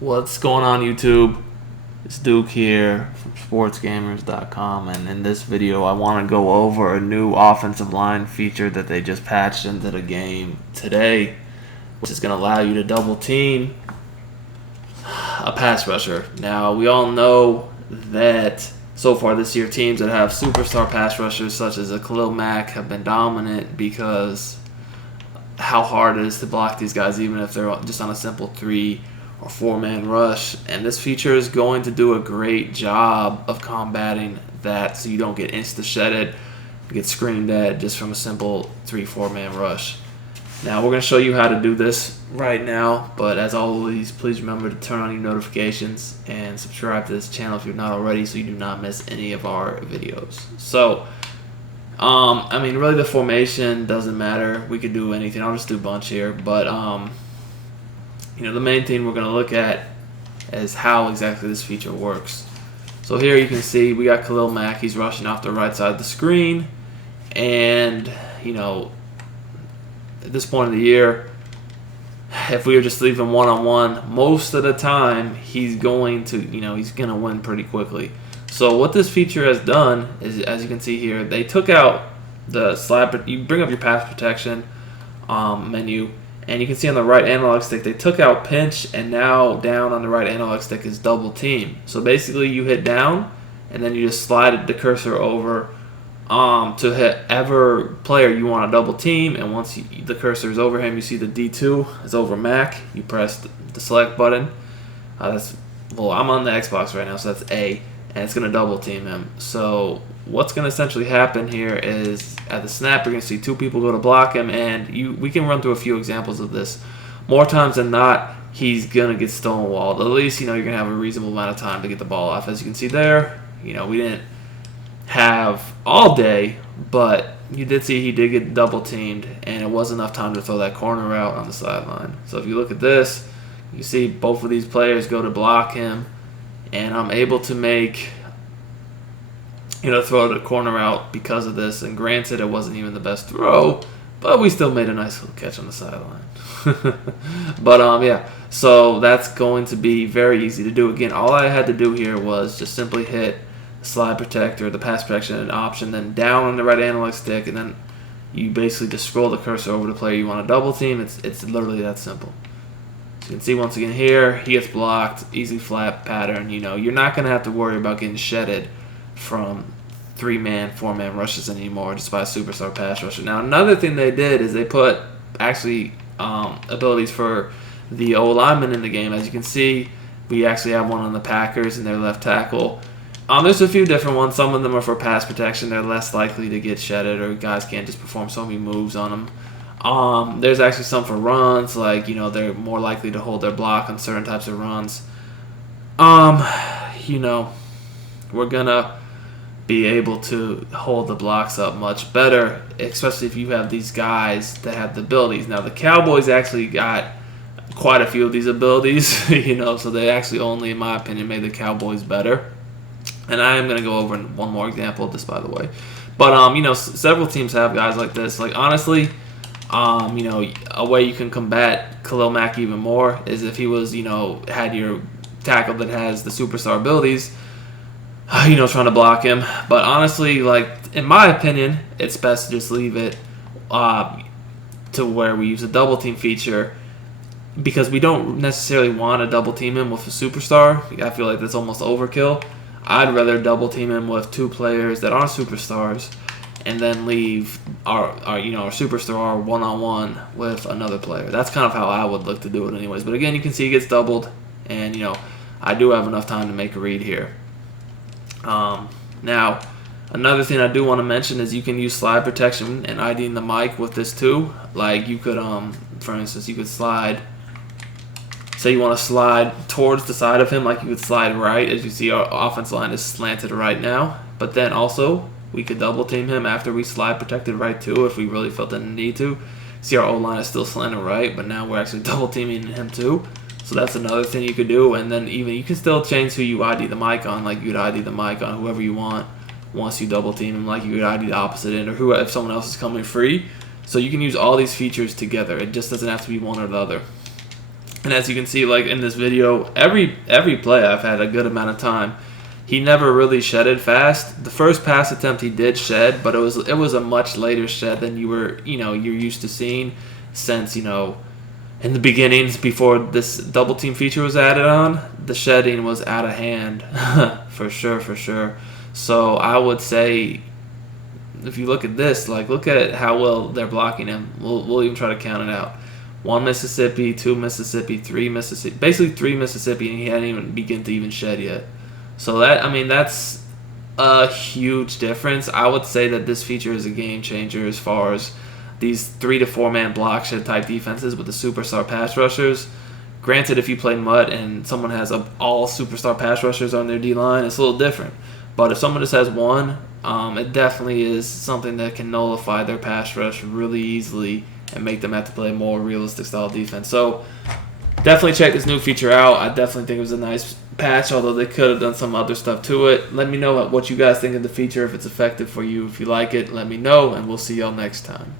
What's going on, YouTube? It's Duke here from Sportsgamerz.com, and in this video I want to go over a new offensive line feature that they just patched into the game today, which is going to allow you to double team a pass rusher. Now, we all know that so far this year, teams that have superstar pass rushers such as a Khalil Mack have been dominant because how hard it is to block these guys, even if they're just on a simple 3 or 4-man rush. And this feature is going to do a great job of combating that, so you don't get insta-shedded, get screamed at just from a simple 3-4-man rush. Now, we're going to show you how to do this right now, but as always, please remember to turn on your notifications and subscribe to this channel if you're not already, so you do not miss any of our videos. So, really the formation doesn't matter. We could do anything. I'll just do a bunch here, but the main thing we're going to look at is how exactly this feature works. So here you can see we got Khalil Mack. He's rushing off the right side of the screen, and at this point of the year, if we were just leaving one-on-one, most of the time he's going to win pretty quickly. So what this feature has done is, as you can see here, they took out the slide. You bring up your pass protection menu, and you can see on the right analog stick they took out pinch, and now down on the right analog stick is double team. So basically you hit down, and then you just slide the cursor over to hit ever player you want to double team, and once the cursor is over him, you see the D2 is over Mac. You press the select button. I'm on the Xbox right now, so that's A, and it's going to double team him. So what's going to essentially happen here is at the snap, you're going to see 2 people go to block him, and we can run through a few examples of this. More times than not, he's going to get stonewalled. At least, you're going to have a reasonable amount of time to get the ball off. As you can see there, we didn't have all day, but you did see he did get double teamed, and it was enough time to throw that corner out on the sideline. So if you look at this, you see both of these players go to block him, and I'm able to make throw the corner out because of this. And granted, it wasn't even the best throw, but we still made a nice little catch on the sideline. But yeah, so that's going to be very easy to do. Again, all I had to do here was just simply hit slide protector, the pass protection option, then down on the right analog stick, and then you basically just scroll the cursor over the player you want to double team. It's literally that simple. So you can see once again here, he gets blocked, easy flat pattern. You're not going to have to worry about getting shedded from 3-man, 4-man rushes anymore just by a superstar pass rusher. Now, another thing they did is they put actually abilities for the O-lineman in the game. As you can see, we actually have one on the Packers and their left tackle. There's a few different ones. Some of them are for pass protection. They're less likely to get shedded, or guys can't just perform so many moves on them. There's actually some for runs, like, they're more likely to hold their block on certain types of runs. We're going to be able to hold the blocks up much better, especially if you have these guys that have the abilities. Now, the Cowboys actually got quite a few of these abilities, so they actually only, in my opinion, made the Cowboys better. And I am going to go over one more example of this, by the way. But, several teams have guys like this. Like, honestly, a way you can combat Khalil Mack even more is if he was, had your tackle that has the superstar abilities, trying to block him. But honestly, like, in my opinion, it's best to just leave it to where we use a double team feature, because we don't necessarily want to double team him with a superstar. I feel like that's almost overkill. I'd rather double team him with 2 players that aren't superstars, and then leave our superstar one-on-one with another player. That's kind of how I would look to do it anyways. But again, you can see he gets doubled, and I do have enough time to make a read here. Now, another thing I do want to mention is you can use slide protection and IDing the mic with this too. Like, you could, for instance, you could slide. Say you want to slide towards the side of him, like you could slide right. As you see, our offense line is slanted right now. But then also, we could double team him after we slide protected right too, if we really felt the need to. See, our O-line is still slanted right, but now we're actually double teaming him too. So that's another thing you could do. And then even you can still change who you ID the mic on. Like, you'd ID the mic on whoever you want once you double team him. Like, you could ID the opposite end, or if someone else is coming free. So you can use all these features together. It just doesn't have to be one or the other. And as you can see, like in this video, every play I've had a good amount of time. He never really shedded fast. The first pass attempt he did shed, but it was a much later shed than you're used to seeing, since in the beginnings before this double team feature was added on, the shedding was out of hand for sure. So I would say, if you look at this, like look at how well they're blocking him. We'll even try to count it out. 1 Mississippi, 2 Mississippi, 3 Mississippi, basically 3 Mississippi, and he hadn't even begun to even shed yet. So that's a huge difference. I would say that this feature is a game changer as far as these 3 to 4 man block shed type defenses with the superstar pass rushers. Granted, if you play MUT and someone has all superstar pass rushers on their D line, it's a little different. But if someone just has one, it definitely is something that can nullify their pass rush really easily and make them have to play a more realistic style defense. So definitely check this new feature out. I definitely think it was a nice patch, although they could have done some other stuff to it. Let me know what you guys think of the feature, if it's effective for you. If you like it, let me know, and we'll see y'all next time.